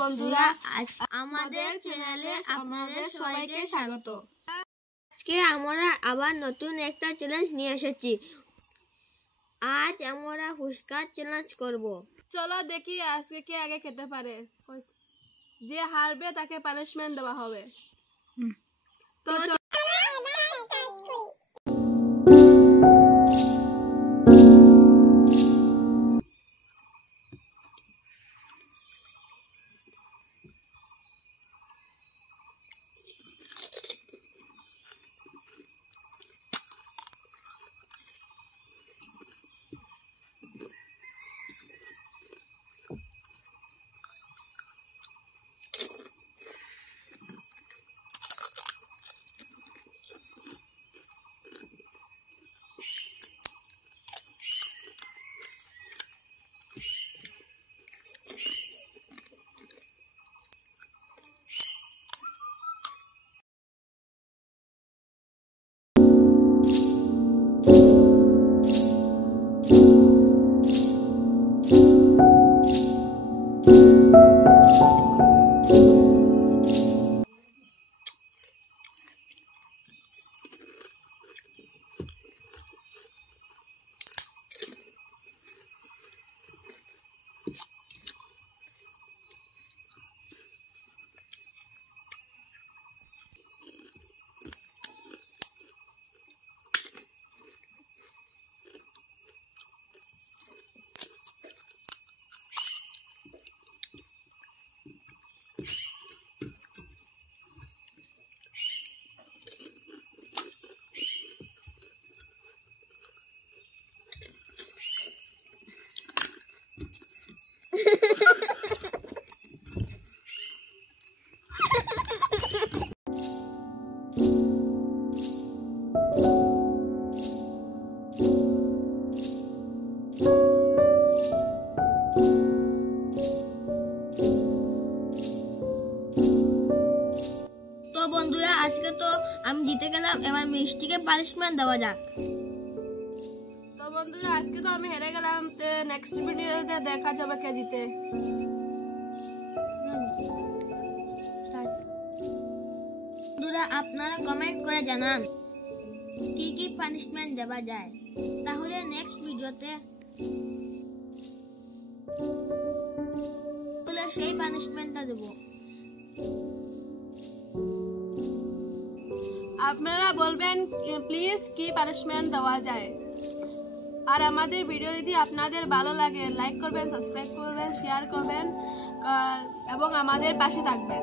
বন্ধুরা, আমাদের চ্যানেলে আপনাদের সবাইকে স্বাগত। আজকে আমরা আবার নতুন একটা চ্যালেঞ্জ নিয়ে এসেছি। আজ আমরা ফুচকা চ্যালেঞ্জ করব। চলো দেখি আজকে কে আগে খেতে পারে। যে হারবে তাকে পানিশমেন্ট দেওয়া হবে। তো বন্ধুরা, আজকে তো আমি জিতে গেলাম, এবার মিষ্টিকে পানিশমেন্ট দেওয়া যাক। তো বন্ধুরা, আজকে তো আমি হেরে গেলাম। নেক্সট ভিডিওতে দেখা যাবে কে জিতে। বন্ধুরা, আপনারা কমেন্ট করে জানান কি কি পানিশমেন্ট দেওয়া যায়, তাহলে নেক্সট ভিডিওতে সেই পানিশমেন্টটা দেব। আপনারা বলবেন প্লিজ কি পানিশমেন্ট দেওয়া যায়। আর আমাদের ভিডিও যদি আপনাদের ভালো লাগে, লাইক করবেন, সাবস্ক্রাইব করবেন, শেয়ার করবেন এবং আমাদের পাশে থাকবেন।